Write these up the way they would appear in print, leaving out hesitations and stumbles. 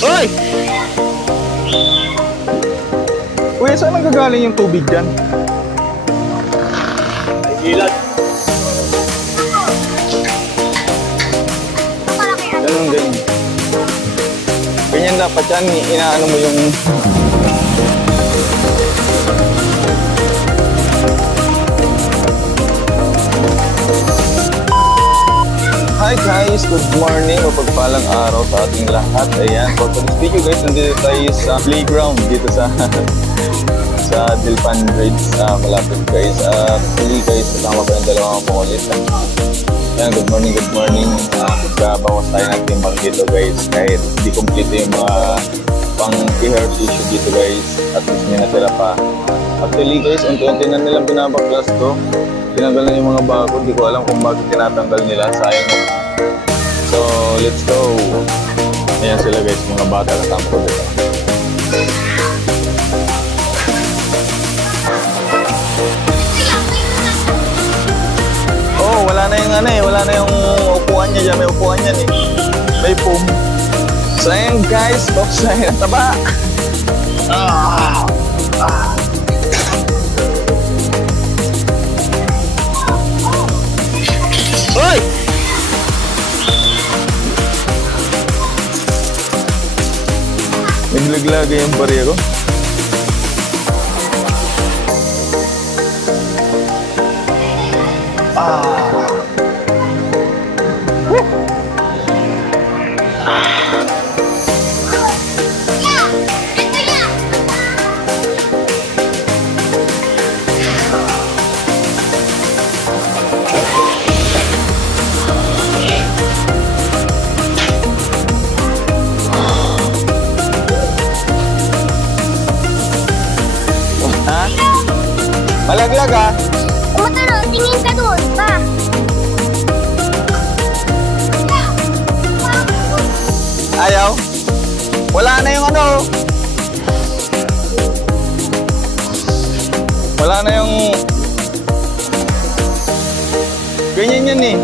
Hoy! Kuya, saan nagagaling yung tubig dyan? Ay, gilat. Ganun din. Ganyan dapat yan, inaano mo yung... Hi guys! Good morning! Mapagpalang araw sa ating lahat. Ayan, for today's video guys, nandito tayo sa playground dito sa Dilpan Bridge. Malapit guys. Actually guys, kasama pa yung dalawang pangulit. Ayan, good morning, good morning. Magkabawas tayo ng timbang dito guys. Kahit hindi complete yung mga pang-hair tissue dito guys. At least may natira pa. Actually guys, unti-unti na nilang binabaklas to. Tinanggal na yung mga bago. Hindi ko alam kung bakit tinatanggal nila. Sayang. So, let's go. Ayan sila guys, mga bata kasama ko dito. Oh, wala na yung ano eh. Wala na yung upuan niya dyan. May upuan niyan eh. May foam. So, ayan guys. Oops, ayan. Taba. Hoy! Naglaglaga yung barya ko. Malaglag ah. Matalo, tingin ka doon pa. Ayaw? Wala na yung ano. Wala na yung... Ganyan yan eh.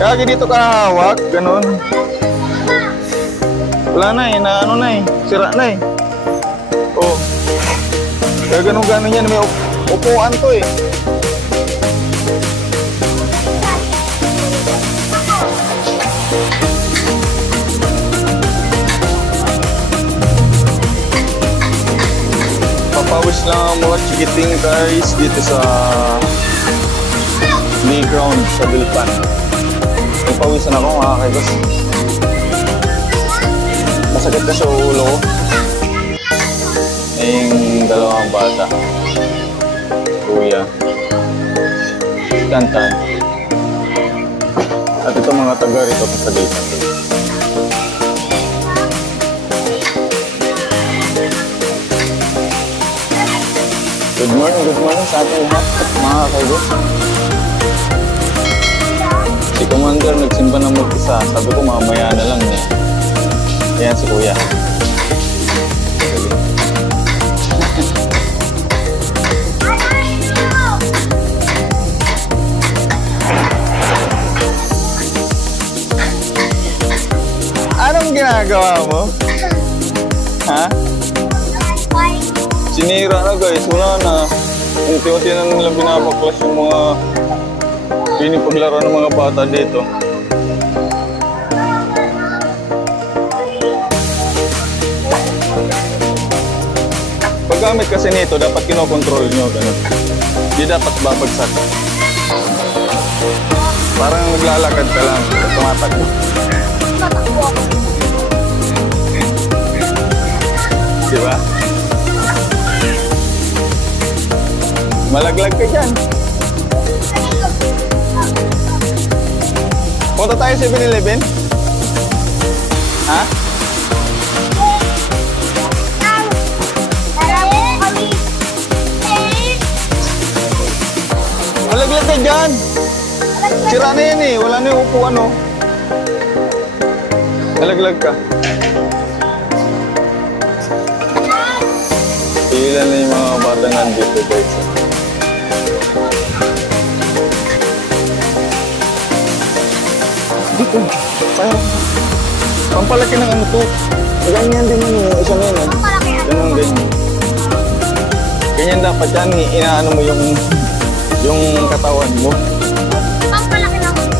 Kaya dito ka hawak, ganun. Wala na eh, na ano na eh. Sira na eh. Oh. Kaya ganun yan, may upuan to eh. Papawis lang ang mga chikiting guys dito sa playground sa Dilpan. Papawisan ako mga kaibas. Masakit ka sa ulo ko. Yung dalawang bata. Kuya. Tantan. At ito mga taga rito sa Dilpan. Good morning sa ating lahat mga kaibos. Si Commander nagsimba ng mag-isa. Sabi ko mamaya na lang niya. Ayan si Kuya. Anong ginagawa mo? Ha? Sinira na guys, wala na. Unti-unti na nilang binabaklas yung mga pinipaglaro ng mga bata dito. Paggamit kasi nito, dapat kinokontrol nyo. Ganun. Hindi dapat babagsak. Parang naglalakad ka lang, tumatakbo. Diba? Malaglag ka dyan. Punta tayo sa 7-Eleven? Ha? Malaglag ka dyan. Sira na yan eh. Wala na yung upuan oh. Malaglag ka. Ilan na yung mga bata nandito guys. Dito. Parang Pampalaki ng ano to. Ganyan din yun yung isa na yun. Ang malaki ano. Ganyan, ganyan. Ganyan dapat yan. Inaano mo yung katawan mo. Ang malaki ng kamay.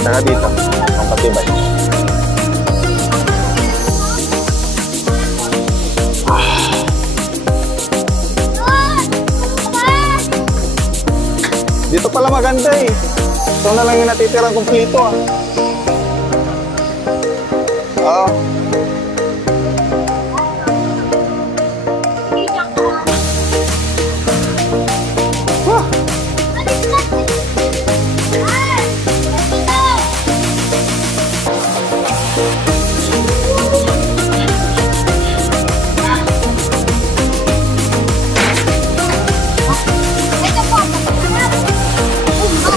Saka dito. Ang patibay. Dito pala maganda eh. Ito na lang yung natitirang kumplito ah. Oo. Wah!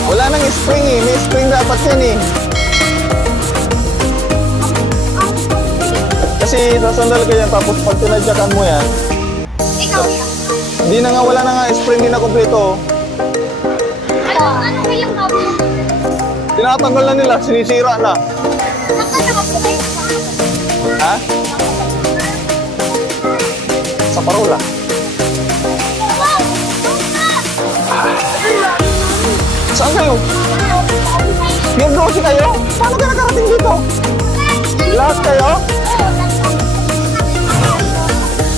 Wala nang spring eh. May spring dapat yan eh. Kasi sasandal ka yan tapos pag tinadyakan mo yan, Ikaw yan. hindi na nga, wala na nga spring, hindi na kompleto. Ano kayang gawin? Tinatanggal na nila, sinisira na. Nakasakap ko kayo. Ha? Sa parola. Saan kayo? Pier 12 kayo? Paano ka nakarating dito? Lahat kayo?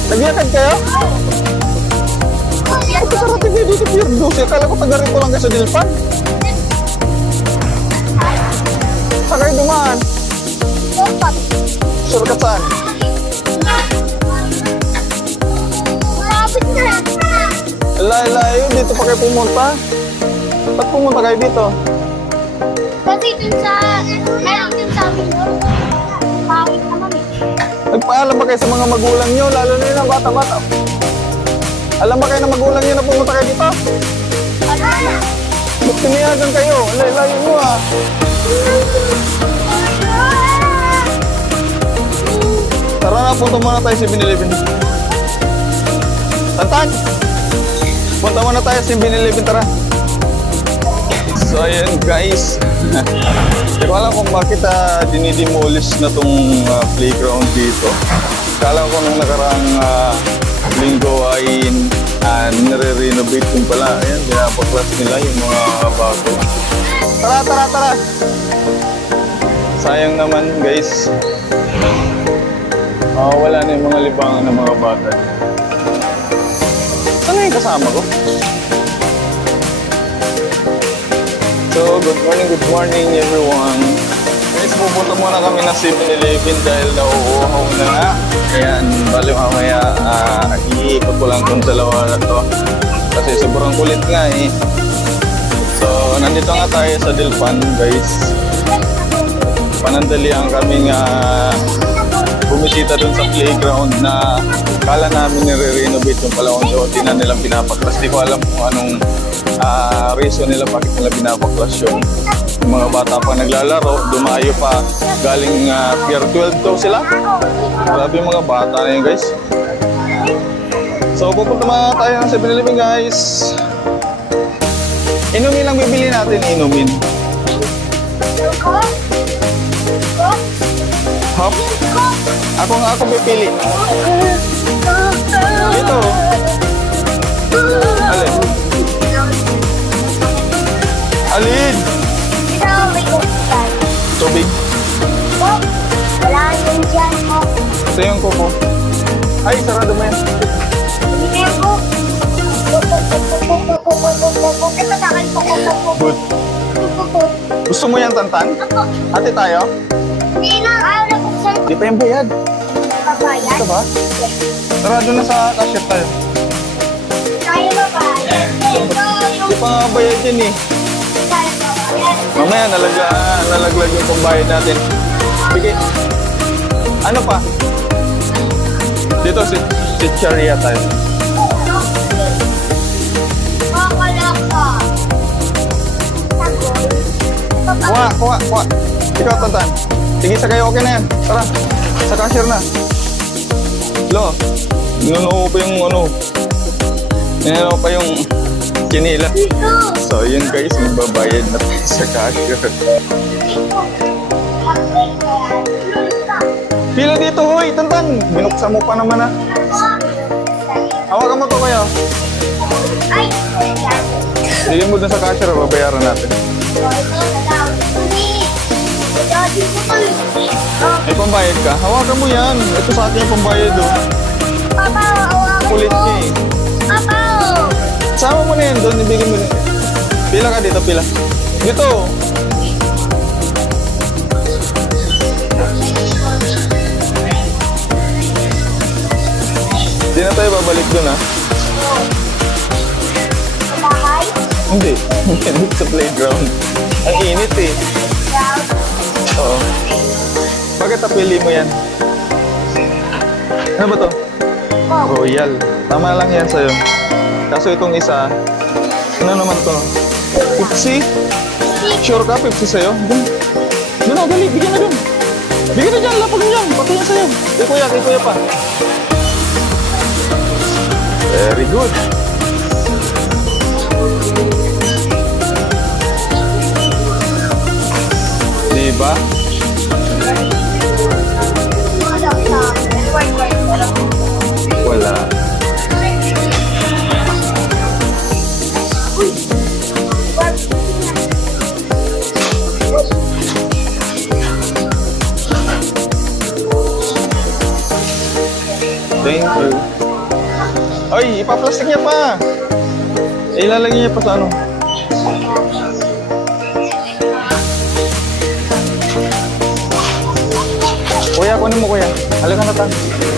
Nagyakad kayo? Ba't nakarating kayo dito Pier 12? Akala ko taga rito lang kayo sa Dilpan. Saan kayo dumaan? Shortcut saan? Malapit na. Layo, dito pa kayo pumunta? Ba't pumunta kayo dito? Kasi dun sa, meron din sa amin doon. Pawit naman eh. Nagpaalam ba kayo sa mga magulang nyo? Lalo na yun ang bata-bata. Alam ba kayo na magulang nyo na pumunta kayo dito? Ano na? Ba't piniyagan kayo? Layo mo ah. Tara na, punta muna tayo sa 7-Eleven. Tantan! Punta muna tayo sa 7-Eleven, tara. So ayan guys. Hindi ko alam kung bakit dinidemolish na tong playground dito. Kala ko nung nakaraang linggo ay nire-renovate yung pala. Ayan, pinapaklas nila yung mga bago. Tara! Sayang naman guys. Wala na yung mga libangan ng mga bata. Ano yung kasama ko? So, good morning everyone. Guys, pupunta muna kami ng 7-Eleven dahil nauuhaw na nga. Ayan, bali mamaya iikot ko lang itong dalawa na to. Kasi sobrang kulit nga eh. So, nandito nga tayo sa Dilpan guys. Panandalian kami nga bumisita dun sa playground na kala namin nire-renovate yung palawang doon. Di na nilang pinapaklas. Di ko alam kung anong reason nila bakit nila pinapaklas yun. Yung mga bata pa naglalaro, dumayo pa. Galing Pier 12 daw sila. Grabe yung mga bata na yun guys. So pupunta mga tayo ng 7-Eleven guys. Inumin lang bibili natin, inumin. Hop? Ako pipili. Dito. Alin? Alin? Tubig. Wala yun dyan mo. Ito yung kuko. Ay, sarado mo yan. Hindi ko. Ito sa akin. Good. Gusto mo yan, Tantan? Ate tayo? Hindi na. Ayaw na buksan. Di pa yung bayad. Babayad? Ito ba? Sarado na sa cashier tayo. Kaya babayad. Di pa nga bayad yan eh. Kaya babayad. Mamaya nalaglag yung pambayad natin. Sige. Ano pa? Dito si Charia tayo. Makalaka. Kuha. Ikaw, Tantan. Sige, sa kayo, okay na yan. Tara, sa cashier na. Lo, ninunuho pa yung ano. Ninunuho pa yung kinila. So, yun guys, magbabayad na tayo sa cashier. Pila dito, hoy, tantan. Binuksan mo pa naman, ah. Hawakan mo to, kuya. Ay! Bigyan mo dun sa cashier, babayaran natin. May pambayad ka? Hawakan mo yan. Ito sa atin yung pambayad, oh. Papa, hawakan Kulit mo. niya, eh. Papa! Sama mo na yan doon, ibigay mo na. Pila ka dito, pila. Dito. Hindi na tayo babalik doon, ha? Sa bahay? Hindi. Hindi sa playground. Ang init, eh. Oo. Bakit napili mo yan? Ano ba to? Coke. Royal. Tama lang yan sa'yo. Kaso itong isa, ano naman to? 50? Sure ka? 50 sa'yo? Dun. Dun na, dali. Bigyan na dun. Bigyan na dyan. Lapag mo dyan. Pati yan sa'yo. Kay kuya pa. Very good. Diba? Wala. Thank you. Ay, ipaplastic niya pa. Ilalagay niya pa sa ano. Kuya, kunin mo kuya. Halika na tan.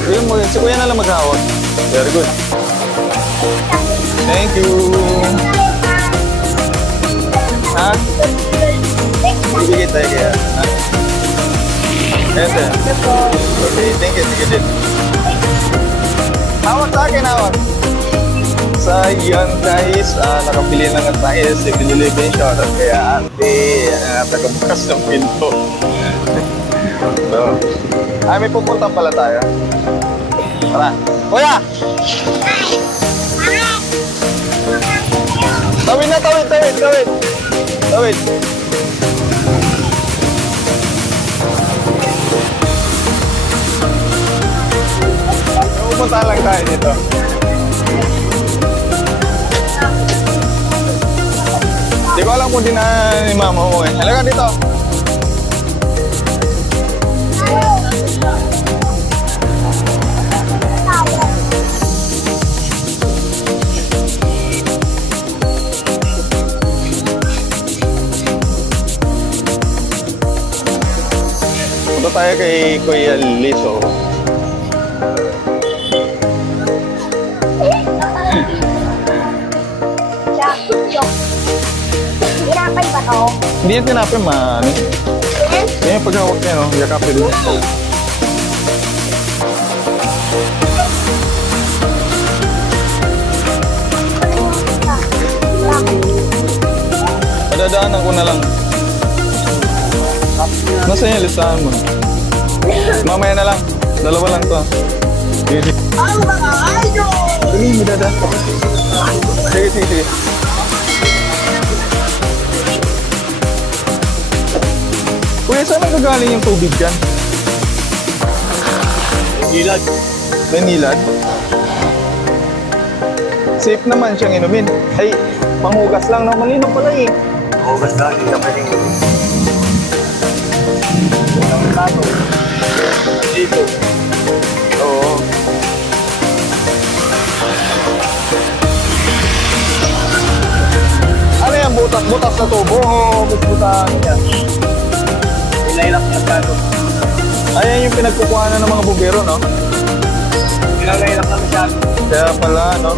Kuya mo, si kuya na lang maghawak. Very good. Thank you. Ha? Ibigay tayo kaya. Ha? Ito. Okay, thank you. Sige din. Hawak sa akin, hawak. So, yun guys, nakapili na nga tayo sa 7-Eleven. Shoutout kaya ate, tagabukas ng pinto. So, may pupunta pala tayo. Tara. Kuya! Tawid na, tawid. Tawid. Pupunta lang tayo dito. Hindi ko alam kung dinaan ni mama mo eh. Halika dito. Punta tayo kay Kuya Liso. Tinapay ba to? Hindi yan tinapin, man. Yan yung paghawak niya, no? Yakapin mo. Padadaanan ko na lang. Nasaan yung listahan mo? Mamaya na lang. Dalawa lang to. Sige. Ang mga idol! Dali, may dada. Sige. Kuya, saan nagagaling yung tubig dyan? Nilad. May nilad? Safe naman siyang inumin. Ay, panghugas lang, no? Malinaw pala eh. Hugas na, hindi ka pwedeng ang plato. Dito. Oo. Ano yan? Butas na tubo o butas yan? Pinailak niya plato. Ayan yung pinagkukuhanan ng mga bumbero, no? Pinailak na masyado. Kaya pala, no?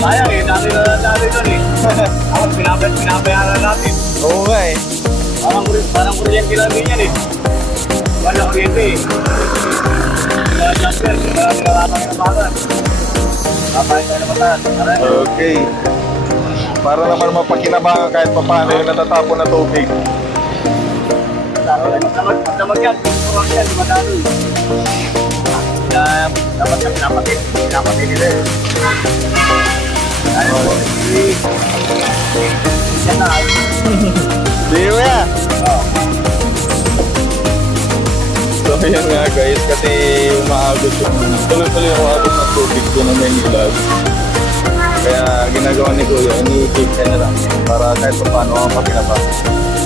Sayang eh, dati doon eh. Ako, pinabayaran natin. Oo nga eh. Parang kuryente lang din yan eh. Wala kuryente eh. Kaya transfer, pinakatang yung bagan. Kapain tayo na matahan. Okay. Para naman mapakinabangan kahit pa paano yung natatapon na tubig. Magdamag yan, kurang yan, dumadalo eh. Dapat na pinapatid nila eh. Ayaw mo, yan na. Di mo yan. Ayun nga guys, kasi umaagos yung tuloy-tuloy yung umaagos ng tubig doon ng Maynila. Kaya ginagawa ni Kuya, ini-keep ka na lang para kahit pa paano ang pakinabang.